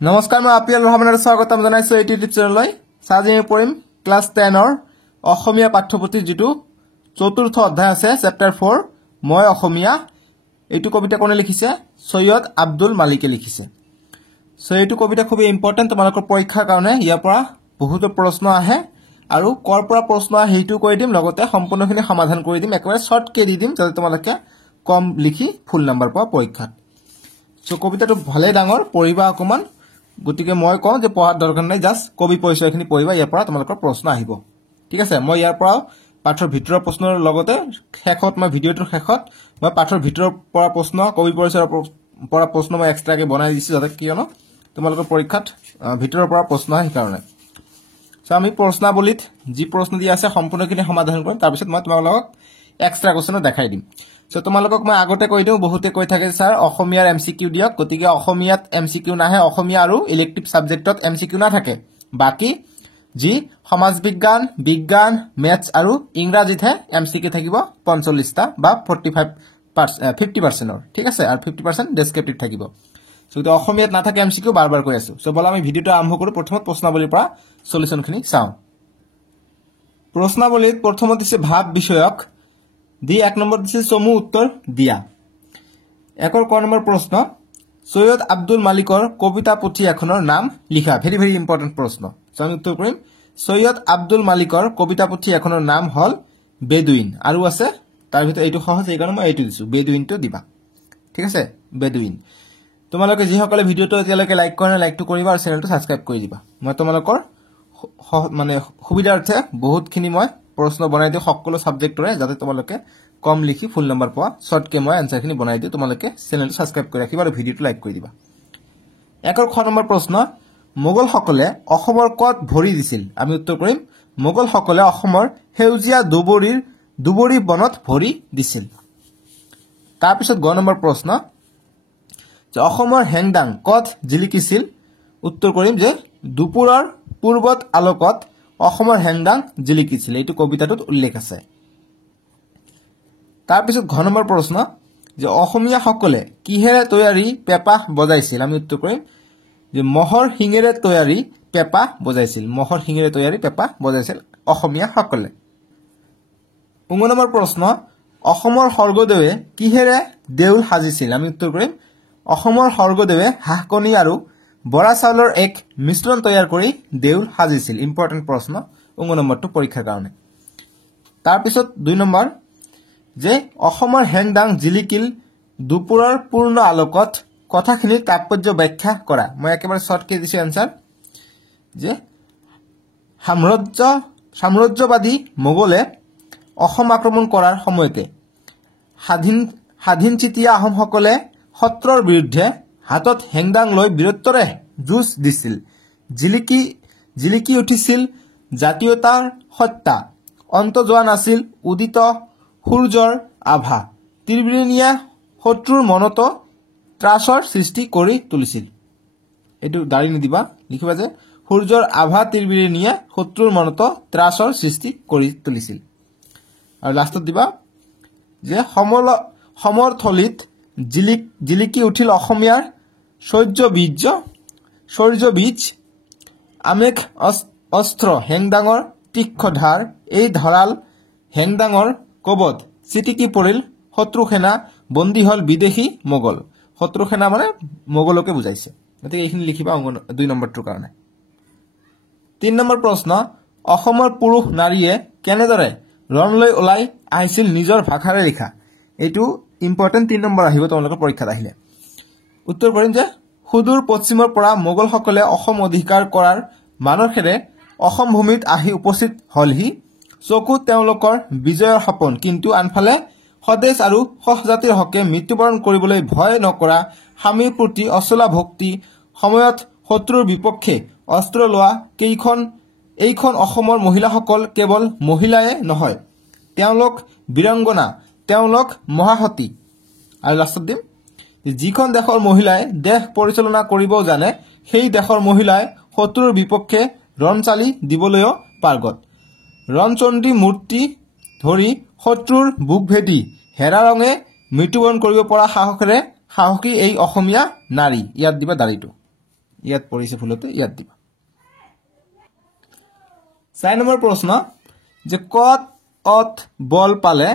নমস্কাৰ মই আপিয়াল ৰহমানৰ স্বাগতম জনাইছো এই ইউটিউব চেনেললৈ আজি আমি পঢ়িম ক্লাছ 10 ৰ অসমীয়া পাঠ্যপুথিৰ যেটো চতুৰ্থ অধ্যায় আছে চেপ্টাৰ 4 মই অসমীয়া এইটো কবিতা কোনে লিখিছে সৈয়দ আব্দুল মালিকে লিখিছে সো এইটো কবিতা খুব ইম্পৰ্টেন্ট তোমালোকৰ পৰীক্ষাৰ কাৰণে ইয়াৰ পৰা বহুত প্ৰশ্ন আহে আৰু কৰ পৰা প্ৰশ্ন আহে হেতু কৈ দিম লগতে সম্পূৰ্ণখিনি সমাধান কৰি দিম একেবাৰে শৰ্ট কে দি দিম যাতে তোমালোকে কম লিখি ফুল নম্বৰ পোৱা পৰীক্ষাত সো কবিতাটো ভালে ডাঙৰ পঢ়িবা অকমান গতিকে মই কওঁ যে পঢ়াৰ দৰকাৰ নাই জাস্ট কবি পৰিচয়খিনি পঢ়িবা ইয়াৰ পৰা তোমালোকৰ প্ৰশ্ন আহিব ঠিক আছে মই ইয়াৰ পৰা পাঠৰ ভিতৰৰ প্ৰশ্নৰ লগতে শেষত মই ভিডিওটোৰ শেষত মই পাঠৰ ভিতৰৰ পৰা প্ৰশ্ন কবি পৰিচয়ৰ পৰা প্ৰশ্ন মই এক্সট্ৰাকে বনাই দিছো যাতে কিয়নো তোমালোকৰ পৰীক্ষাত ভিতৰৰ পৰা প্ৰশ্ন আহে কাৰণে সো আমি প্ৰশ্নাৱলীত যি প্ৰশ্ন দিয়া আছে সম্পূৰ্ণখিনি সমাধান কৰিম তাৰ পিছত মই তোমালোকক এক্সট্ৰা কোৱেশ্চন দেখাই দিম সো তোমালোকক মই আগতে কৈ দিও বহুতে কৈ থাকে স্যাৰ অসমীয়াৰ এমসিকিউ দিয়ক গতিকে অসমীয়াত এমসিকিউ নাহে অসমীয়া আৰু ইলেক্টিভ সাবজেক্টত এমসিকিউ না থাকে বাকি যি সমাজ বিজ্ঞান বিজ্ঞান ম্যাথছ আৰু ইংৰাজীতহে এমসিকিউ থাকিব 45টা বা 50% ঠিক আছে আৰু 50% ডেসক্ৰিপটিভ থাকিব সো তো অসমীয়াত না থাকে এমসিকিউ বাৰবাৰ কৈ আছো সো বলা আমি ভিডিওটো আৰম্ভ কৰো প্ৰথমত প্ৰশ্নাৱলীৰ পৰা সলিউশনখিনি চাও প্ৰশ্নাৱলীত প্ৰথমত আছে ভাব বিষয়ক দি এক নম্বৰ দিছে সমু উত্তৰ দিয়া একৰ ক নম্বৰ প্ৰশ্ন সৈয়দ আব্দুল মালিকৰ কবিতা পুথি এখনৰ নাম লিখা ভেৰি ভেৰি ইম্পৰ্টেন্ট প্ৰশ্ন সো আমি উত্তৰ কৰিম সৈয়দ আব্দুল মালিকৰ কবিতা পুথি এখনৰ নাম হল বেদুইন আৰু আছে তাৰ ভিতৰত এইটো সহজ এই কাৰণে মই এইটো দিছো বেদুইনটো দিবা ঠিক আছে বেদুইন তোমালোকে যি সকলে ভিডিওটো এতিয়ালৈকে লাইক কৰা নাই লাইকটো কৰিবা আৰু চেনেলটো সাবস্ক্ৰাইব কৰি দিবা মই তোমালোকৰ মানে সুবিধাৰ্থে বহুতখিনি মই প্ৰশ্ন বনাই দিও সকলো সাবজেক্টৰে যাতে তোমালোকে কম লিখি ফুল নম্বৰ পোৱা শৰ্টকে মই আনসাৰখিনি বনাই দিও তোমালোকে চেনেলটো সাবস্ক্ৰাইব কৰি ৰাখিবা আৰু ভিডিওটো লাইক কৰি দিবা একৰ খ নম্বৰ প্ৰশ্ন মোগল সকলে অসমৰ কত ভৰি দিছিল আমি উত্তৰ কৰিম মোগল সকলে অসমৰ হেউজিয়া দুবৰি বনত ভৰি দিছিল তাৰ পিছত গ নম্বৰ প্ৰশ্ন যে অসমৰ হেংদাং কত জিলিকিছিল উত্তৰ কৰিম যে দুপুৰৰ পূৰ্বত আলোকত অসমৰ হেংদাং জিলিকিছিল এইটো কবিতাটোত উল্লেখ আছে তাৰ পিছত ঘ নম্বৰ প্ৰশ্ন যে অসমীয়া সকলে কিহেৰে তৈয়াৰী পেপা বজাইছিল আমি উত্তৰ কৰিম যে মহৰ হিঙেৰে তৈয়াৰী পেপা বজাইছিল মহৰ হিঙেৰে তৈয়াৰী পেপা বজাইছিল অসমীয়া সকলে ১ নম্বৰ প্ৰশ্ন অসমৰ স্বৰ্গদেৱে কিহেৰে দেউল সাজিছিল আমি উত্তৰ কৰিম অসমৰ স্বৰ্গদেৱে হাঁহকণী আৰু বৰা চাউলৰ এক মিশ্ৰণ তৈয়াৰ কৰি দেউল সাজিছিল ইম্পৰ্টেন্ট প্ৰশ্ন ১ নম্বৰটো পৰীক্ষাৰ কাৰণে তাৰ পিছত ২ নম্বৰ যে অসমৰ হেংদাং জিলিকিল দুপুৰৰ পূৰ্ণ আলোকত কথাখিনি তাৎপৰ্য ব্যাখ্যা কৰা মই একেবাৰে শৰ্টকে দিছো আনসাৰ যে সাম্ৰাজ্যবাদী মোগলে অসম আক্ৰমণ কৰাৰ সময়তে স্বাধীনচিতিয়া আহোমসকলে শত্ৰুৰ বিৰুদ্ধে হাতত হেংদাং লৈ বীৰত্বৰে যুঁজ দিছিল জিলিকি উঠিছিল জাতীয়তাৰ সত্তা অন্ত যোৱা নাছিল উদিত সূৰ্যৰ আভা ত্ৰিবিৰণীয়ে শত্ৰুৰ মনত ত্ৰাসৰ সৃষ্টি কৰি তুলিছিল এইটো দাৰি নিদিবা লিখিবা যে সূৰ্যৰ আভা ত্ৰিবিৰণীয়ে শত্ৰুৰ মনত ত্ৰাসৰ সৃষ্টি কৰি তুলিছিল আৰু লাষ্টত দিবা যে সমৰথলিত জিলিকি উঠিল অসমীয়াৰ শৌৰ্যবীজ আমেক অস্ত্ৰ হেংদাঙৰ তীক্ষ্ণ ধাৰ এই ধাৰাল হেংদাঙৰ কবত চিটিকি পৰিল শত্ৰু সেনা বন্দী হল বিদেশী মোগল শত্ৰু সেনা মানে মোগলকে বুজাইছে গতিকে এইখিনি লিখিবা ২ নম্বৰটোৰ কাৰণে ৩ নম্বৰ প্ৰশ্ন অসমৰ পুৰুষ নাৰীয়ে কেনেদৰে ৰণলৈ ওলাই আহিছিল নিজৰ ভাষাৰে লিখা এইটো ইম্পৰ্টেন্ট ৩ নম্বৰ আহিব তোমালোকৰ পৰীক্ষাত আহিলে উত্তৰ কৰিম যে সুদূৰ পশ্চিমৰ পৰা মোগলসকলে অসম অধিকাৰ কৰাৰ মানসেৰে অসম ভূমিত আহি উপস্থিত হলহি চকুত তেওঁলোকৰ বিজয়ৰ সপোন কিন্তু আনফালে স্বদেশ আৰু সহজাতিৰ হকে মৃত্যুবৰণ কৰিবলৈ ভয় নকৰা স্বামীৰ প্ৰতি অচলা ভক্তি সময়ত শত্ৰুৰ বিপক্ষে অস্ত্ৰ লোৱা এইখন অসমৰ মহিলাসকল কেৱল মহিলাই নহয় তেওঁলোক বীৰাংগনা তেওঁলোক মহাসতী আৰু লাষ্টত দিম যিখন দেশৰ মহিলাই দেশ পৰিচালনা কৰিব জানে সেই দেশৰ মহিলাই শত্ৰুৰ বিপক্ষে ৰণচালি দিবলৈও পাৰ্গত ৰণচণ্ডী মূৰ্তি ধৰি শত্ৰুৰ বুকভেদি হেৰা ৰঙে মৃত্যুবৰণ কৰিব পৰা সাহসী এই অসমীয়া নাৰী ইয়াত দিবা দাৰিটো ইয়াত পৰিছে ভুলতে ইয়াত দিবা 4 নম্বৰ প্ৰশ্ন যে কত অত বল পালে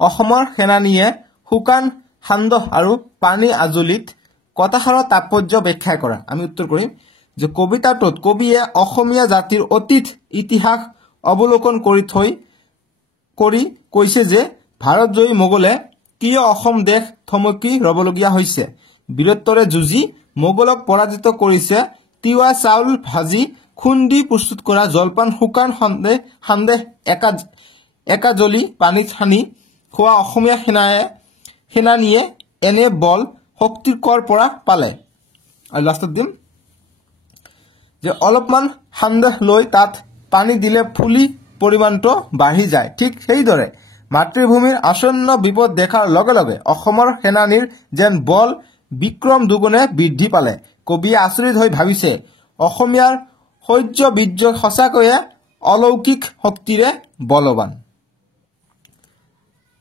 অসমৰ সেনানীয়ে শুকান সান্দহ আৰু পানী আজলিত কথাষাৰৰ তাৎপৰ্য ব্যাখ্যা কৰা আমি উত্তৰ কৰিম যে কবিতাটোত কবিয়ে অসমীয়া জাতিৰ অতীত ইতিহাস অৱলোকন কৰি কৈছে যে ভাৰতজয়ী মোগলে কিয় অসম দেশ থমকি ৰবলগীয়া হৈছে বীৰত্বৰে যুঁজি মোগলক পৰাজিত কৰিছে তিৱা চাউল ভাজি খুন্দি প্ৰস্তুত কৰা জলপান শুকান সান্দহ একাজলি পানীত সানি খোৱা অসমীয়া সেনানীয়ে এনে বল শক্তিৰ কৰ পৰা পালে আৰু লাষ্টত দিম যে অলপমান সান্দহ লৈ তাত পানী দিলে ফুলি পৰিমাণটো বাঢ়ি যায় ঠিক সেইদৰে মাতৃভূমিৰ আসন্ন বিপদ দেখাৰ লগে লগে অসমৰ সেনানীৰ যেন বল বিক্ৰম দুগুণে বৃদ্ধি পালে কবিয়ে আচৰিত হৈ ভাবিছে অসমীয়াৰ শৌৰ্য বীৰ্য সঁচাকৈয়ে অলৌকিক শক্তিৰে বলৱান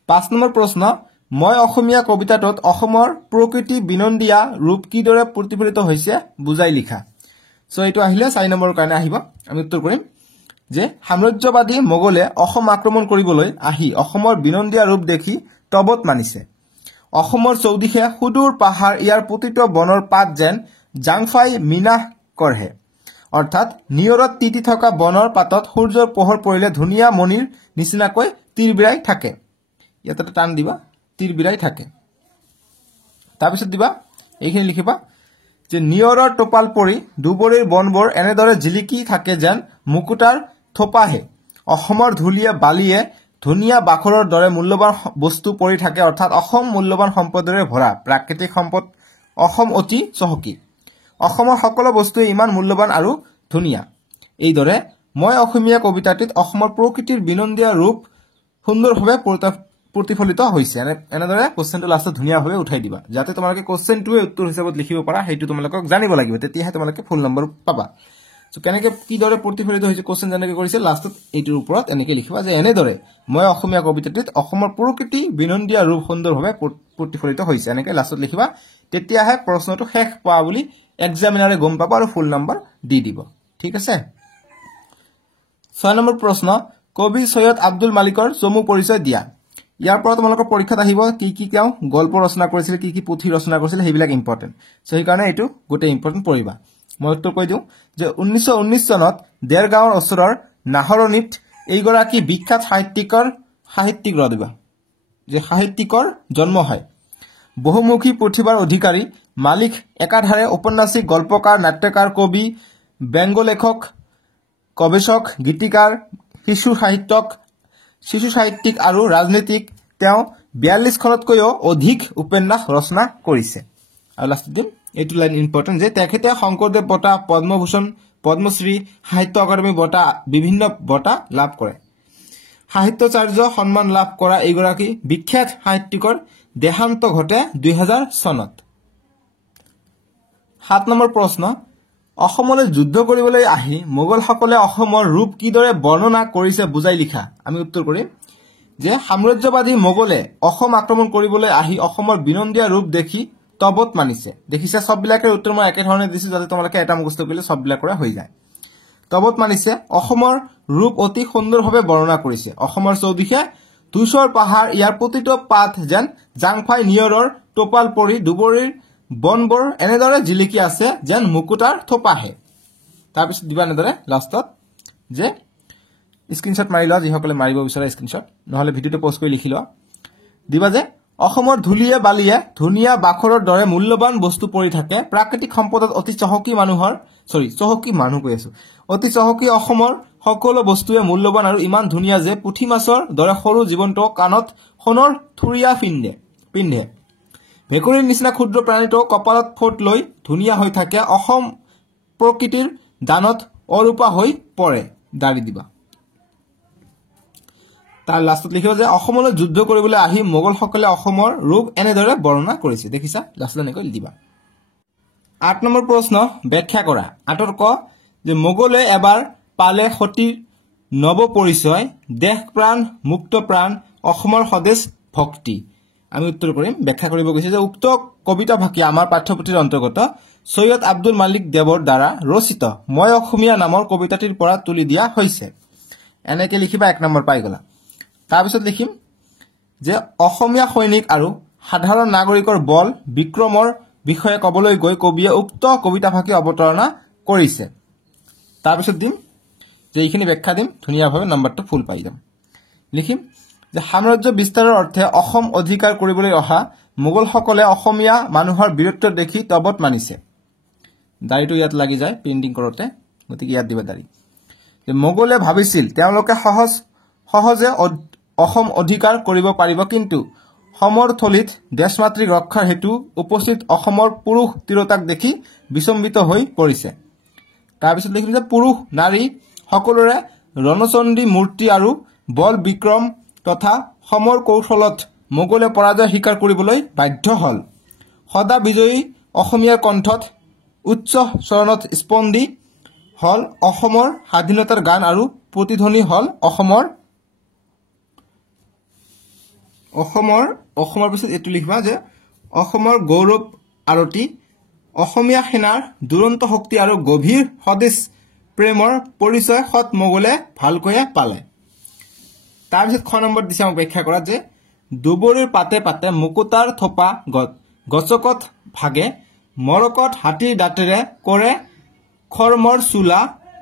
5 নম্বৰ প্ৰশ্ন মই অসমীয়া কবিতাটোত অসমৰ প্ৰকৃতি বিনন্দীয়া ৰূপ কিদৰে প্ৰতিফলিত হৈছে বুজাই লিখা সো এইটো আহিলে 4 নম্বৰৰ কাৰণে আহিব আমি উত্তৰ কৰিম যে সাম্ৰাজ্যবাদী মোগলে অসম আক্ৰমণ কৰিবলৈ আহি অসমৰ বিনন্দীয়া ৰূপ দেখি তবত মানিছে অসমৰ চৌদিশে সুদূৰ পাহাৰ ইয়াৰ প্ৰতিটো বনৰ পাত যেন জাংফাই মিনাহ কৰহে অৰ্থাৎ নিয়ৰত তিতি থকা বনৰ পাতত সূৰ্যৰ পোহৰ পৰিলে ধুনীয়া মণিৰ নিচিনাকৈ তিৰবিৰাই থাকে ইয়াতে টান দিবা তিৰবিৰাই থাকে তাৰপিছত দিবা এইখিনি লিখিবা যে নিয়ৰৰ টোপাল পৰি দুবৰীৰ বনবোৰ এনেদৰে জিলিকি থাকে যেন মুকুটাৰ থোপাহে অসমৰ ধুলিয়ে বালিয়ে ধুনীয়া বাখৰৰ দৰে মূল্যৱান বস্তু পৰি থাকে অৰ্থাৎ অসম মূল্যৱান সম্পদৰে ভৰা প্ৰাকৃতিক সম্পদ অসম অতি চহকী অসমৰ সকলো বস্তুৱে ইমান মূল্যৱান আৰু ধুনীয়া এইদৰে মই অসমীয়া কবিতাটিত অসমৰ প্ৰকৃতিৰ বিনন্দীয়া ৰূপ সুন্দৰভাৱে প্ৰতিফলিত হৈছে এনেদৰে কোশ্চেনটো লাষ্টত ধুনীয়াভাৱে উঠাই দিবা যাতে তোমালোকে কোশ্চেনটোৱে উত্তৰ হিচাপত লিখিব পাৰা সেইটো তোমালোকক জানিব লাগিব তেতিয়াহে তোমালোকে ফুল নম্বৰ পাবা সো কেনেকৈ কিদৰে প্ৰতিফলিত হৈছে কোশ্চেন যেনেকৈ কৰিছে লাষ্টত এইটোৰ ওপৰত এনেকৈ লিখিবা যে এনেদৰে মই অসমীয়া কবিতাটিত অসমৰ প্ৰকৃতি বিনন্দীয়া ৰূপ সুন্দৰভাৱে প্ৰতিফলিত হৈছে এনেকৈ লাষ্টত লিখিবা তেতিয়াহে প্ৰশ্নটো শেষ পোৱা বুলি এক্সামিনাৰে গম পাব আৰু ফুল নম্বৰ দি দিব ঠিক আছে 6 নম্বৰ প্ৰশ্ন কবি সৈয়দ আব্দুল মালিকৰ চমু পৰিচয় দিয়া ইয়াৰ পৰা তোমালোকৰ পৰীক্ষাত আহিব কি তেওঁ গল্প ৰচনা কৰিছিল কি পুথি ৰচনা কৰিছিল সেইবিলাক ইম্পৰ্টেন্ট সো সেই কাৰণে এইটো গোটে ইম্পৰ্টেন্ট পঢ়িবা মই উত্তৰ কৈ দিওঁ যে 1919 চনত দেৰগাঁৱৰ ওচৰৰ নাহৰণিত এইগৰাকী বিখ্যাত সাহিত্যিকৰ জন্ম হয় বহুমুখী প্ৰতিভাৰ অধিকাৰী মালিক একাধাৰে ঔপন্যাসিক গল্পকাৰ নাট্যকাৰ কবি ব্যংগ লেখক গৱেষক গীতিকাৰ শিশু সাহিত্যিক আৰু ৰাজনীতিক তেওঁ 42খনতকৈও অধিক উপন্যাস ৰচনা কৰিছে আৰু লাষ্টত দিম এইটো লাইন ইম্পৰ্টেন্ট যে তেখেতে শংকৰদেৱ বঁটা পদ্মভূষণ পদ্মশ্ৰী সাহিত্য একাডেমী বঁটা বিভিন্ন বঁটা লাভ কৰে সাহিত্যাচাৰ্য সন্মান লাভ কৰা এইগৰাকী বিখ্যাত সাহিত্যিকৰ দেহান্ত ঘটে 2000 চনত 7 নম্বৰ প্ৰশ্ন অসমলৈ যুদ্ধ কৰিবলৈ আহি মোগলসকলে অসমৰ ৰূপ কিদৰে বৰ্ণনা কৰিছে বুজাই লিখা আমি উত্তৰ কৰিম যে সাম্ৰাজ্যবাদী মোগলে অসম আক্ৰমণ কৰিবলৈ আহি অসমৰ বিনন্দীয়া ৰূপ দেখি তবত মানিছে দেখিছে সববিলাকৰ উত্তৰ মই একে ধৰণে দিছো যাতে তোমালোকে এটা মুখস্থ কৰিলে সববিলাকৰ হৈ যায় তবত মানিছে অসমৰ ৰূপ অতি সুন্দৰভাৱে বৰ্ণনা কৰিছে অসমৰ চৌদিশে ধূসৰ পাহাৰ ইয়াৰ প্ৰতিটো পাত যেন জাংফাই নিয়ৰৰ টোপাল পৰি দুবৰীৰ বনবোৰ এনেদৰে জিলিকি আছে যেন মুকুটাৰ থোপাহে তাৰপিছত দিবা এনেদৰে লাষ্টত যে স্ক্ৰীনশ্বট মাৰি লোৱা যিসকলে মাৰিব বিচাৰে স্ক্ৰীনশ্বট নহলে ভিডিঅটো পষ্ট কৰি লিখি লোৱা দিবা যে অসমৰ ধুলিয়ে বালিয়ে ধুনীয়া বাখৰৰ দৰে মূল্যৱান বস্তু পৰি থাকে প্ৰাকৃতিক সম্পদত অতি চহকী অসমৰ সকলো বস্তুৱে মূল্যৱান আৰু ইমান ধুনীয়া যে পুঠি মাছৰ দৰে সৰু জীৱন্ত কাণত সোণৰ থুৰিয়া পিন্ধে ভেকুৰীৰ নিচিনা ক্ষুদ্ৰ প্ৰাণীটো কপালত ফোট লৈ ধুনীয়া হৈ থাকে অসম প্ৰকৃতিৰ দানত অৰূপা হৈ পৰে দাৰি দিবা তাৰ লাষ্টত লিখিব যে অসমলৈ যুদ্ধ কৰিবলৈ আহি মোগলসকলে অসমৰ ৰূপ এনেদৰে বৰ্ণনা কৰিছে দেখিছা লাষ্টত এনেকৈ দিবা 8 নম্বৰ প্ৰশ্ন ব্যাখ্যা কৰা আটৰ ক যে মোগলে এবাৰ পালে সতীৰ নৱ পৰিচয় দেশ প্ৰাণ মুক্ত প্ৰাণ অসমৰ স্বদেশ ভক্তি আমি উত্তৰ কৰিম ব্যাখ্যা কৰিব গৈছে যে উক্ত কবিতা ভাষী আমাৰ পাঠ্যপুথিৰ অন্তৰ্গত সৈয়দ আব্দুল মালিক দেৱৰ দ্বাৰা ৰচিত মই অসমীয়া নামৰ কবিতাটিৰ পৰা তুলি দিয়া হৈছে। এনেকৈ লিখিবা 1 নম্বৰ পাই গলা। তাৰপিছত লিখিম যে অসমীয়া সৈনিক আৰু সাধাৰণ নাগৰিকৰ বল বিক্ৰমৰ বিষয়ে ক'বলৈ গৈ কবিয়ে উক্ত কবিতাফাঁকি অৱতাৰণা কৰিছে। তাৰপিছত দিম যে এইখিনি ব্যাখ্যা দিম, ধুনীয়াভাৱে নম্বৰটো ফুল পাই যাম। লিখিম যে সাম্ৰাজ্য বিস্তাৰৰ অৰ্থে অসম অধিকাৰ কৰিবলৈ অহা মোগলসকলে অসমীয়া মানুহৰ বীৰত্ব দেখি তবত মানিছে। দাড়িটো ইয়াত লাগি যায় প্ৰিণ্টিং কৰোঁতে, গতিকে ইয়াত দিবা দাড়ি। যে মোগলে ভাবিছিল তেওঁলোকে সহজে অসম অধিকাৰ কৰিব পাৰিব, কিন্তু সমৰ থলীত দেশমাতৃক ৰক্ষাৰ হেতু উপস্থিত অসমৰ পুৰুষ তিৰোতাক দেখি বিচম্বিত হৈ পৰিছে। তাৰপিছত লিখিম যে পুৰুষ নাৰী সকলোৰে ৰণচণ্ডী মূৰ্তি আৰু বল বিক্ৰম তথা সমৰ কৌশলত মোগলে পৰাজয় স্বীকাৰ কৰিবলৈ বাধ্য হ'ল। সদা বিজয়ী অসমীয়াৰ কণ্ঠত উচ্চ চৰণত স্পন্দী হ'ল অসমৰ স্বাধীনতাৰ গান আৰু প্ৰতিধ্বনি হ'ল অসমৰ পিছত এইটো লিখিবা যে অসমৰ গৌৰৱ আৰতি অসমীয়া সেনাৰ দুৰন্ত শক্তি আৰু গভীৰ স্বদেশ প্ৰেমৰ পৰিচয় সৎ মোগলে ভালকৈয়ে পালে। তাৰপিছত 6 নম্বৰ দিছে আমাক ব্যাখ্যা কৰা যে দুবৰিৰ পাতে পাতে মুকুতাৰ থোপা গছকত ভাগে মৰকত হাতীৰ দাঁতেৰে কৰে খৰমৰ চোলা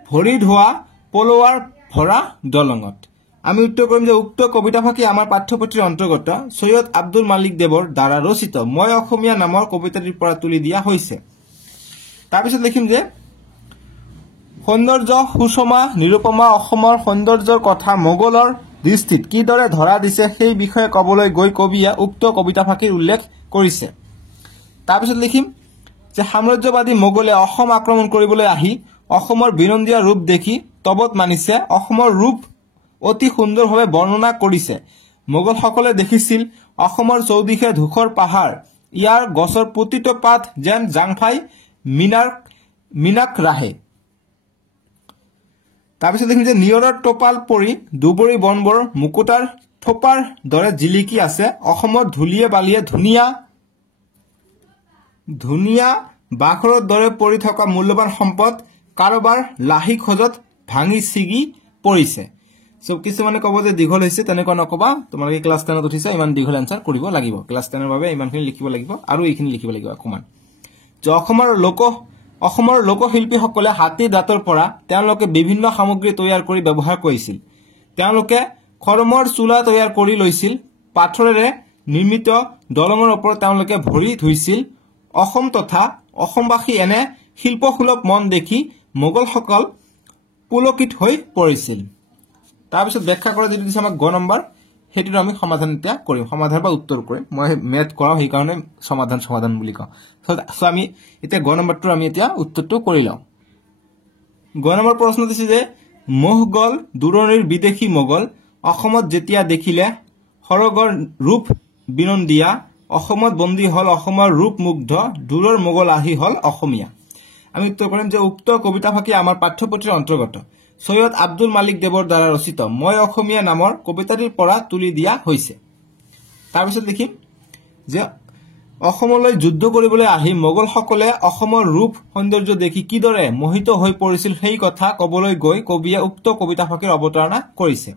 ভৰি ধোৱা পলোৱাৰ ভৰা দলঙত। আমি উত্তৰ কৰিম যে উক্ত কবিতাফাঁকি আমাৰ পাঠ্যপুথিৰ অন্তৰ্গত সৈয়দ আব্দুল মালিক দেৱৰ দ্বাৰা ৰচিত মই অসমীয়া নামৰ কবিতাটিৰ পৰা তুলি দিয়া হৈছে। তাৰপিছত লিখিম যে সৌন্দৰ্য সুষমা নিৰুপমা অসমৰ সৌন্দৰ্যৰ কথা মোগলৰ দৃষ্টিত কিদৰে ধৰা দিছে সেই বিষয়ে ক'বলৈ গৈ কবিয়ে উক্ত কবিতাফাঁকিৰ উল্লেখ কৰিছে। তাৰপিছত লিখিম যে সাম্ৰাজ্যবাদী মোগলে অসম আক্ৰমণ কৰিবলৈ আহি অসমৰ বিনন্দীয়া ৰূপ দেখি তবত মানিছে। অসমৰ ৰূপ অতি সুন্দৰভাৱে বৰ্ণনা কৰিছে। মোগলসকলে দেখিছিল অসমৰ চৌদিশে ধূসৰ পাহাৰ, ইয়াৰ গছৰ প্ৰতিটো পাত যেন জাংফাই মিনাক ৰাহে। তাৰপিছত দেখিম যে নিয়ৰৰ টোপাল পৰি দুবৰি বনবোৰ মুকুতাৰ থোপাৰ দৰে জিলিকি আছে। অসমৰ ধূলিয়ে বালিয়ে ধুনীয়া বাখৰৰ দৰে পৰি থকা মূল্যৱান সম্পদ কাৰোবাৰ লাহি খোজত ভাঙি ছিগি পৰিছে। কিছুমানে ক'ব যে দীঘল হৈছে, তেনেকুৱা নকবা। তোমালোকে ক্লাছ 10ত উঠিছা, ইমান দীঘল এনচাৰ কৰিব লাগিব। ক্লাছ 10ৰ বাবে ইমানখিনি লিখিব লাগিব আৰু এইখিনি লিখিব লাগিব অকণমান। যে অসমৰ লোকশিল্পীসকলে হাতী দাঁতৰ পৰা তেওঁলোকে বিভিন্ন সামগ্ৰী তৈয়াৰ কৰি ব্যৱহাৰ কৰিছিল। তেওঁলোকে খৰমৰ চোলা তৈয়াৰ কৰি লৈছিল। পাথৰেৰে নিৰ্মিত দলঙৰ ওপৰত তেওঁলোকে ভৰি ধুইছিল। অসম তথা অসমবাসী এনে শিল্পসুলভ মন দেখি মোগলসকল পুলকিত হৈ পৰিছিল। তাৰপিছত ব্যাখ্যা কৰা যিটো দিছে আমাক গ নম্বৰ, সেইটো আমি সমাধান এতিয়া কৰিম, সমাধান বা উত্তৰ কৰিম। মই মেথ কৰাওঁ, সেইকাৰণে সমাধান বুলি কওঁ। আমি এতিয়া গ নম্বৰটো আমি এতিয়া উত্তৰটো কৰি লওঁ। গ নম্বৰ প্ৰশ্ন দিছে যে মোহগল দূৰণিৰ বিদেশী মোগল অসমত যেতিয়া দেখিলে সৰগৰ ৰূপ বিনন্দীয়া অসমত বন্দী হ'ল অসমৰ ৰূপ মুগ্ধ দূৰৰ মোগল আহি হ'ল অসমীয়া। আমি উত্তৰ কৰিম যে উক্ত কবিতাফাঁকি আমাৰ পাঠ্যপুথিৰ অন্তৰ্গত সৈয়দ আব্দুল মালিক দেৱৰ দ্বাৰা ৰচিত মই অসমীয়া নামৰ কবিতাটিৰ পৰা তুলি দিয়া হৈছে। তাৰপিছত লিখিম যে অসমলৈ যুদ্ধ কৰিবলৈ আহি মোগলসকলে অসমৰ ৰূপ সৌন্দৰ্য দেখি কিদৰে মোহিত হৈ পৰিছিল সেই কথা ক'বলৈ গৈ কবিয়ে উক্ত কবিতাফাঁকিৰ অৱতাৰণা কৰিছে।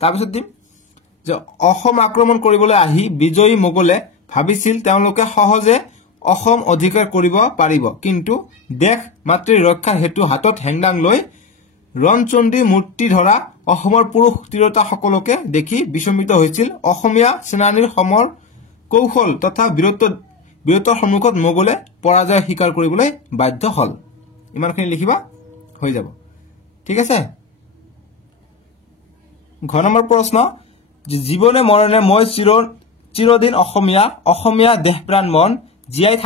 তাৰপিছত দিম যে অসম আক্ৰমণ কৰিবলৈ আহি বিজয়ী মোগলে ভাবিছিল তেওঁলোকে সহজে অসম অধিকাৰ কৰিব পাৰিব, কিন্তু দেশ মাতৃৰ ৰক্ষাৰ হেতু হাতত হেংদাং লৈ ৰণচণ্ডী মূৰ্তি ধৰা অসমৰ পুৰুষ তিৰোতাসকলকে দেখি বিচম্বিত হৈছিল। অসমীয়া সেনানীৰ সমৰ কৌশল তথা বীৰত্বৰ সন্মুখত মোগলে পৰাজয় স্বীকাৰ কৰিবলৈ বাধ্য হ'ল। ইমানখিনি লিখিবা, হৈ যাব। ঠিক আছে। ঘ নম্বৰ প্ৰশ্ন, জীৱনে মৰণে মই চিৰদিন অসমীয়া দেহপ্ৰাণ মন জীয়াই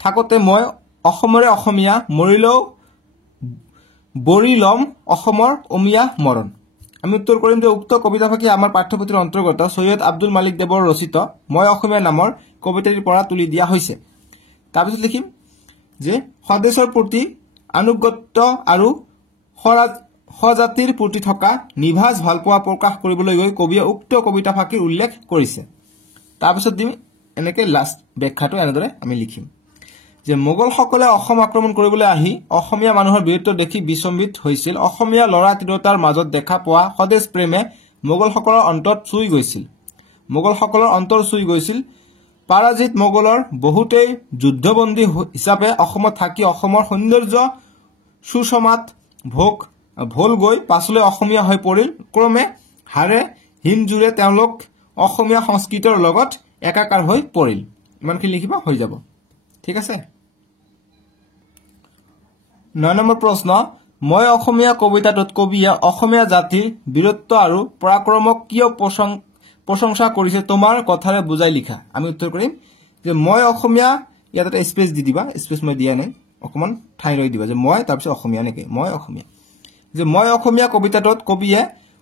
থাকোতে মই অসমৰে অসমীয়া মৰিলেও বৰি লম অসমৰ অমিয়া মৰণ। আমি উত্তৰ কৰিম যে উক্ত কবিতাফাঁকি আমাৰ পাঠ্যপুথিৰ অন্তৰ্গত সৈয়দ আব্দুল মালিক দেৱৰ ৰচিত মই অসমীয়া নামৰ কবিতাটিৰ পৰা তুলি দিয়া হৈছে। তাৰপিছত লিখিম যে স্বদেশৰ প্ৰতি আনুগত্য আৰু স্বজাতিৰ প্ৰতি থকা নিভাঁজ ভালপোৱা প্ৰকাশ কৰিবলৈ গৈ কবিয়ে উক্ত কবিতাফাঁকিৰ উল্লেখ কৰিছে। তাৰপিছত দিম এনেকৈ লাষ্ট ব্যাখ্যাটো এনেদৰে আমি লিখিম যে মোগলসকলে অসম আক্ৰমণ কৰিবলৈ আহি অসমীয়া মানুহৰ বীৰত্ব দেখি বিচম্বিত হৈছিল। অসমীয়া ল'ৰা তিৰোতাৰ মাজত দেখা পোৱা স্বদেশ প্ৰেমে মোগলসকলৰ অন্তৰত চুই গৈছিল। মোগলসকলৰ অন্তৰ চুই গৈছিল। পৰাজিত মোগলৰ বহুতেই যুদ্ধবন্দী হিচাপে অসমত থাকি অসমৰ সৌন্দৰ্য সুষমাত ভোল গৈ পাছলৈ অসমীয়া হৈ পৰিল। ক্ৰমে হাড়ে হিমজুৰে তেওঁলোক অসমীয়া সংস্কৃতিৰ লগত একাকাৰ হৈ পৰিল। ইমানখিনি লিখিবা হৈ যাব। ঠিক আছে। 9 নম্বৰ প্ৰশ্ন, মই অসমীয়া কবিতাটোত কবিয়ে অসমীয়া জাতিৰ বীৰত্ব আৰু পৰাক্ৰমক কিয় প্ৰশংসা কৰিছে তোমাৰ কথাৰে বুজাই লিখা। আমি উত্তৰ কৰিম যে মই অসমীয়া, ইয়াত এটা স্পেচ দি দিবা, স্পেচ মই দিয়া নাই, অকমান ঠাই লৈ দিবা যে মই তাৰপিছত অসমীয়া নেকি, মই অসমীয়া। যে মই অসমীয়া কবিতাটোত কবিয়ে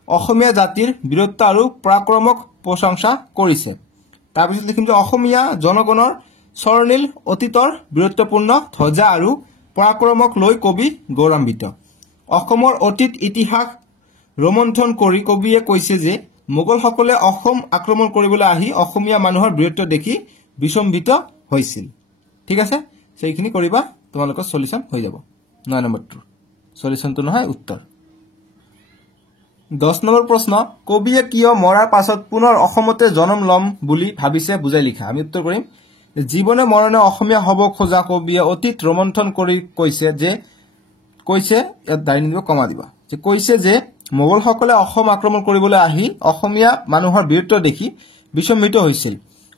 অসমীয়া জাতিৰ বীৰত্ব আৰু পৰাক্ৰমক প্ৰশংসা কৰিছে। তাৰপিছত লিখিম যে অসমীয়া জনগণৰ স্বৰ্ণীল অতীতৰ বীৰত্বপূৰ্ণ ধ্বজা আৰু পৰাক্ৰমক লৈ কবি গৌৰৱান্বিত। অসমৰ অতীত ইতিহাস ৰোমন্থন কৰি কবিয়ে কৈছে যে মোগলসকলে অসম আক্ৰমণ কৰিবলৈ আহি অসমীয়া মানুহৰ বীৰত্ব দেখি বিচম্বিত হৈছিল। ঠিক আছে, সেইখিনি কৰিবা, তোমালোকৰ সলিউশন হৈ যাব। 9 নম্বৰটো সলিউশনটো নহয়, উত্তৰ। 10 নম্বৰ প্ৰশ্ন, কবিয়ে কিয় মৰাৰ পাছত পুনৰ অসমতে জন্ম লম বুলি ভাবিছে বুজাই লিখা। আমি উত্তৰ কৰিম জীৱনে মৰণে অসমীয়া হ'ব খোজা কবিয়ে অতীত ৰোমন্থন কৰি কৈছে ইয়াত দাই নিদিব, কমা দিবা, যে কৈছে যে মোগলসকলে অসম আক্ৰমণ কৰিবলৈ আহি অসমীয়া মানুহৰ বীৰত্ব দেখি বিচম্বিত হৈছিল।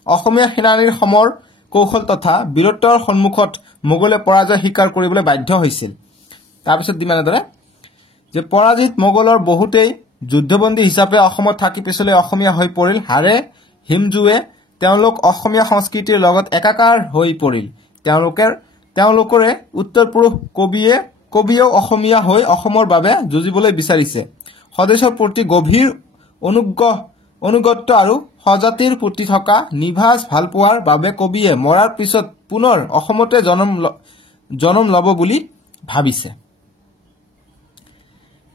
অসমীয়া সেনানীৰ সমৰ কৌশল তথা বীৰত্বৰ সন্মুখত মোগলে পৰাজয় স্বীকাৰ কৰিবলৈ বাধ্য হৈছিল। তাৰপিছত দিম এনেদৰে যে পৰাজিত মোগলৰ বহুতেই যুদ্ধবন্দী হিচাপে অসমত থাকি পিছলৈ অসমীয়া হৈ পৰিল। হাড়ে হিমজুৱে তেওঁলোক অসমীয়া সংস্কৃতিৰ লগত একাকাৰ হৈ পৰিল। তেওঁলোকৰে উত্তৰ পুৰুষ কবিয়েও অসমীয়া হৈ অসমৰ বাবে যুঁজিবলৈ বিচাৰিছে। স্বদেশৰ প্ৰতি গভীৰ অনুগত্য আৰু স্বজাতিৰ প্ৰতি থকা নিভাঁজ ভালপোৱাৰ বাবে কবিয়ে মৰাৰ পিছত পুনৰ অসমতে জন্ম ল'ব বুলি ভাবিছে।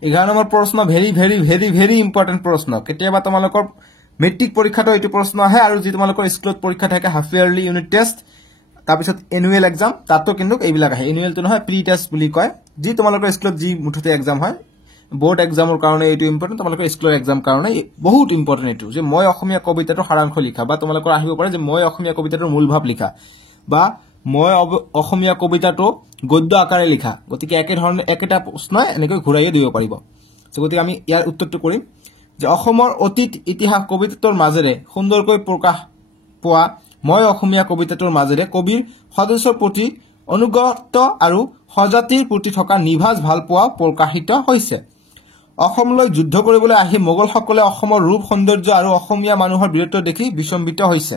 11 নম্বৰ প্ৰশ্ন, very very very very important প্ৰশ্ন। কেতিয়াবা তোমালোকৰ মেট্ৰিক পৰীক্ষাতো এইটো প্ৰশ্ন আহে, আৰু যি তোমালোকৰ স্কুলত পৰীক্ষা থাকে হাফ ইয়াৰলি ইউনিট টেষ্ট, তাৰপিছত এনুৱেল এক্সাম, তাতো কিন্তু এইবিলাক আহে। এনুৱেলটো নহয়, প্ৰি টেষ্ট বুলি কয়। যি তোমালোকৰ স্কুলত যি মুঠতে এক্সাম হয়, বোৰ্ড এক্সামৰ কাৰণে এইটো ইম্পৰ্টেণ্ট, তোমালোকৰ স্কুলৰ এক্সাম কাৰণে বহুত ইম্পৰ্টেণ্ট এইটো, যে মই অসমীয়া কবিতাটোৰ সাৰাংশ লিখা, বা তোমালোকৰ আহিব পাৰে যে মই অসমীয়া কবিতাটোৰ মূল ভাৱ লিখা, বা মই অসমীয়া কবিতাটো গদ্য আকাৰে লিখা। গতিকে একেটা প্ৰশ্নই এনেকৈ ঘূৰাইয়ে দিব পাৰিব। গতিকে আমি ইয়াৰ উত্তৰটো কৰিম যে অসমৰ অতীত ইতিহাস কবিতাটোৰ মাজেৰে সুন্দৰকৈ প্ৰকাশ পোৱা মই অসমীয়া কবিতাটোৰ মাজেৰে কবিৰ স্বদেশৰ প্ৰতি অনুগত আৰু স্বজাতিৰ প্ৰতি থকা নিভাঁজ ভালপোৱা প্ৰকাশিত হৈছে। অসমলৈ যুদ্ধ কৰিবলৈ আহি মোগলসকলে অসমৰ ৰূপ সৌন্দৰ্য আৰু অসমীয়া মানুহৰ বীৰত্ব দেখি বিচম্বিত হৈছে।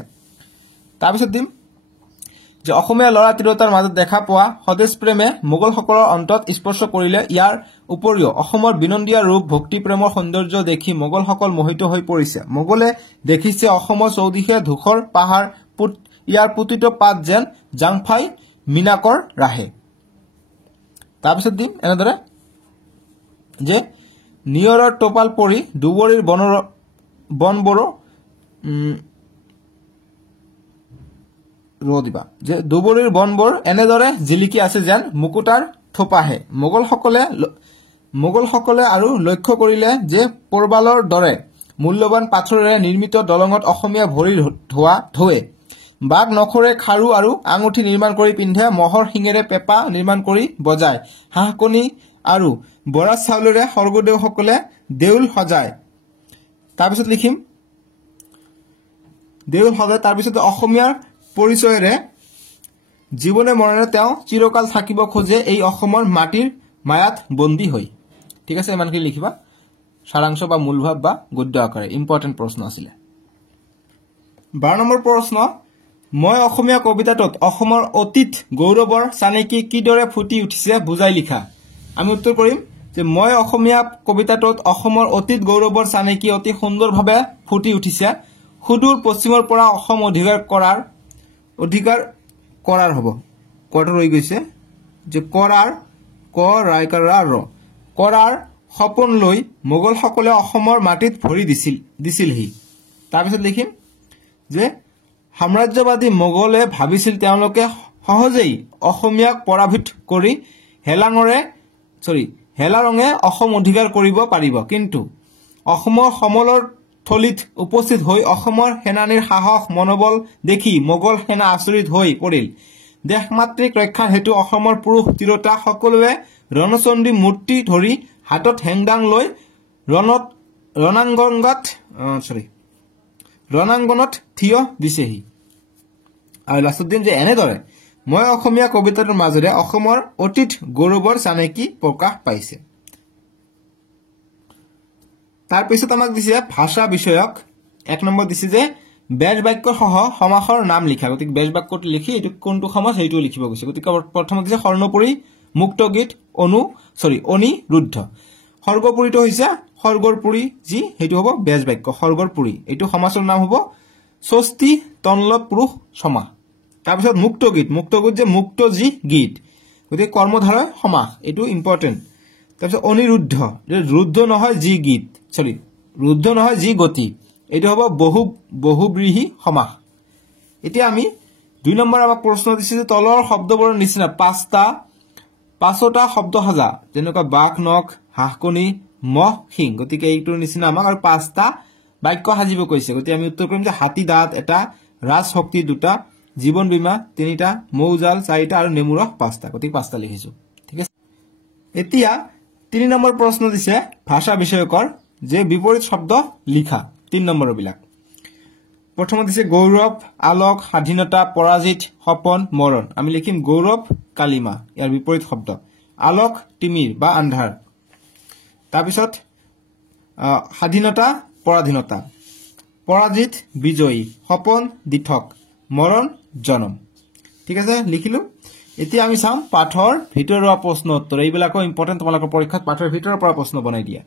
তাৰপিছত দিম যে অসমীয়া ল'ৰা তিৰোতাৰ মাজত দেখা পোৱা স্বদেশ প্ৰেমে মোগলসকলৰ অন্তৰত স্পৰ্শ কৰিলে। ইয়াৰ উপৰিও অসমৰ বিনন্দীয়া ৰূপ ভক্তিপ্ৰেমৰ সৌন্দৰ্য দেখি মোগলসকল মোহিত হৈ পৰিছে। মোগলে দেখিছে অসমৰ চৌদিশে ধূসৰ পাহাৰ, ইয়াৰ পুতিত পাত যেন জাংফাই মিনাকৰ ৰাহে। তাৰপিছত দিম এনেদৰে যে নিয়ৰৰ টোপাল পৰি দুবৰীৰ বনবোৰো দিবা যে দুবৰীৰ বনবোৰ এনেদৰে জিলিকি আছে যেন মুকুতাৰ থোপাহে। মোগলসকলে আৰু লক্ষ্য কৰিলে যে পৰবালৰ দৰে মূল্যৱান পাথৰেৰে নিৰ্মিত দলঙত অসমীয়া ভৰি ধোৱে, বাঘ নখৰে খাৰু আৰু আঙুঠি নিৰ্মাণ কৰি পিন্ধে, মহৰ শিঙেৰে পেঁপা নিৰ্মাণ কৰি বজায়, হাঁহকণী আৰু বৰা চাউলেৰে স্বৰ্গদেউসকলে দেউল সজায়। তাৰপিছত লিখিম দেউল সজায়। তাৰপিছত অসমীয়াৰ পৰিচয়েৰে জীৱনে মৰণে তেওঁ চিৰকাল থাকিব খোজে এই অসমৰ মাটিৰ মায়াত বন্দী হৈ। ঠিক আছে, ইমানখিনি লিখিবা, সাৰাংশ বা মূলভাৱ বা গদ্য আকাৰে। ইম্পৰ্টেণ্ট প্ৰশ্ন আছিলে। 12 নম্বৰ প্ৰশ্ন, মই অসমীয়া কবিতাটোত অসমৰ অতীত গৌৰৱৰ চানেকি কিদৰে ফুটি উঠিছে বুজাই লিখা। আমি উত্তৰ কৰিম যে মই অসমীয়া কবিতাটোত অসমৰ অতীত গৌৰৱৰ চানেকি অতি সুন্দৰভাৱে ফুটি উঠিছে। সুদূৰ পশ্চিমৰ পৰা অসম অধিকাৰ কৰাৰ হ'ব, কটো ৰৈ গৈছে, যে কৰাৰ কৰাৰ সপোন লৈ মোগলসকলে অসমৰ মাটিত ভৰি দিছিলহি। তাৰপিছত লিখিম যে সাম্ৰাজ্যবাদী মোগলে ভাবিছিল তেওঁলোকে সহজেই অসমীয়াক পৰাভূত কৰি হেলা ৰঙে অসম অধিকাৰ কৰিব পাৰিব কিন্তু অসমৰ সমলৰ থলীত উপস্থিত হৈ অসমৰ সেনানীৰ সাহস মনোবল দেখি মোগল সেনা আচৰিত হৈ পৰিল দেশমাতৃক ৰক্ষাৰ হেতু অসমৰ পুৰুষ তিৰোতা সকলোৱে ৰণচণ্ডী মূৰ্তি ধৰি হাতত হেংদাং লৈ ৰণাংগনত থিয় দিছেহি আৰু লাষ্টত দিন যে এনেদৰে মই অসমীয়া কবিতাটোৰ মাজেৰে অসমৰ অতীত গৌৰৱৰ চানেকি প্ৰকাশ পাইছে তাৰ পিছত আমাক দিছে ভাষা বিষয়ক 1 নম্বৰ দিছে যে বেজ বাক্য সহ সমাসৰ নাম লিখা গতিকে বেজ বাক্যটো লিখি এটো কোনটো সমাস হেইটো লিখিব গৈছে গতিকে প্ৰথমত দিছে স্বৰ্ণপুৰী মুক্ত গীত অনি ৰুদ্ধ সৰ্গপুৰীটো হৈছে সৰ্গৰ পুৰী যি হেইটো হ'ব বেজ বাক্য সৰ্গৰ পুৰী এটো সমাসৰ নাম হ'ব ষষ্ঠী তনলব পুৰুষ সমাস তাৰ পিছত মুক্ত গীত যে মুক্ত যি গীত গতিকে কৰ্মধাৰয় সমাস এটো ইম্পৰ্টেন্ট তাৰ পিছত অনিৰুদ্ধ যে ৰুদ্ধ নহয় যি গীত ৰুদ্ধ নহয় যি গতি এটো হ'ব বহুব্ৰীহি সমাস এতিয়া আমি 2 নম্বৰ আমাক প্ৰশ্ন দিছে যে তলৰ শব্দবোৰৰ নিচিনা পাঁচটা শব্দ সাজা যেনেকৈ বাঘ নখ হাঁহকণী মহ সিং গতিকে এইটোৰ নিচিনা আমাক আৰু 5টা বাক্য সাজিব কৈছে গতিকে আমি উত্তৰ কৰিম যে হাতী দাঁত এটা ৰাজ শক্তি 2টা জীবন বীমা 3টা মৌজাল 4টা আৰু নেমুৰস 5টা গতিকে 5টা লিখিছো ঠিক আছে এতিয়া 3 নম্বৰ প্ৰশ্ন দিছে ভাষা বিষয়কৰ যে বিপৰীত শব্দ লিখা 3 নম্বৰ বিলাক প্ৰথমত দিছে গৌৰৱ আলোক স্বাধীনতা পৰাজিত সপন মৰণ আমি লিখিম গৌৰৱ কালিমা ইয়াৰ বিপৰীত শব্দ আলোক তিমিৰ বা আন্ধাৰ তাৰ পিছত স্বাধীনতা পৰাধীনতা পৰাজিত বিজয়ী সপন দিঠক মৰণ জনম ঠিক আছে লিখিলো এতিয়া আমি চাম পাঠৰ ভিতৰৰ প্ৰশ্ন উত্তৰ এইবিলাকো ইম্পৰ্টেন্ট তোমালোকৰ পৰীক্ষাত পাঠৰ ভিতৰৰ পৰা প্ৰশ্ন বনাই দিয়া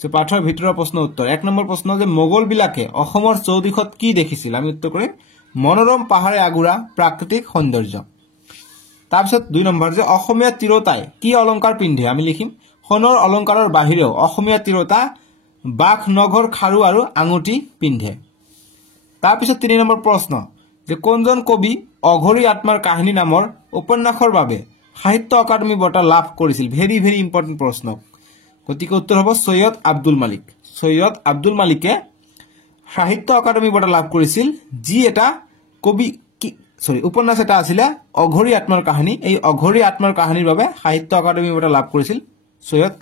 সো পাঠৰ ভিতৰৰ প্ৰশ্ন উত্তৰ 1 নম্বৰ প্ৰশ্ন যে মোগল বিলাকে অসমৰ চৌদিশত কি দেখিছিল আমি উত্তৰ কৰিম মনোৰম পাহাৰে আগুৰা প্ৰাকৃতিক সৌন্দৰ্য তাৰপিছত 2 নম্বৰ যে অসমীয়া তিৰোতাই কি অলংকাৰ পিন্ধে আমি লিখিম সোণৰ অলংকাৰৰ বাহিৰেও অসমীয়া তিৰোতা বাঘ নগৰ খাৰু আৰু আঙুঠি পিন্ধে তাৰপিছত 3 নম্বৰ প্ৰশ্ন যে কোনজন কবি অঘৰী আত্মাৰ কাহিনী নামৰ উপন্যাসৰ বাবে সাহিত্য একাডেমী বঁটা লাভ কৰিছিল ভেৰি ভেৰি ইম্পৰ্টেন্ট প্ৰশ্ন গতিকে উত্তৰ হ'ব সৈয়দ আব্দুল মালিকে সাহিত্য একাডেমী বঁটা লাভ কৰিছিল যি এটা উপন্যাস এটা আছিল অঘৰী আত্মাৰ কাহিনী এই অঘৰী আত্মাৰ কাহিনীৰ বাবে সাহিত্য একাডেমী বঁটা লাভ কৰিছিল সৈয়দ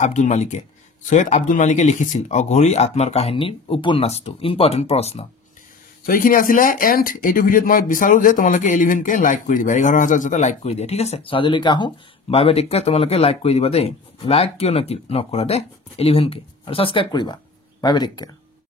আব্দুল মালিকে লিখিছিল অঘৰী আত্মাৰ কাহিনীৰ উপন্যাসটো ইম্পৰ্টেন্ট প্ৰশ্ন সো এইখিনি আছিলে এন্ড এইটো ভিডিওত মই বিচাৰো যে তোমালোকে 11 কে লাইক কৰি দিবা 11000 যাতে লাইক কৰি দিয়া ঠিক আছে সো আজিলৈকে আহো বাই বাই টেক কেয়াৰ তোমালোকে লাইক কৰি দিবা দে লাইক কিয় নকৰা দে 11 কে আৰু সাবস্ক্ৰাইব কৰিবা বাই বাই টেক কেয়াৰ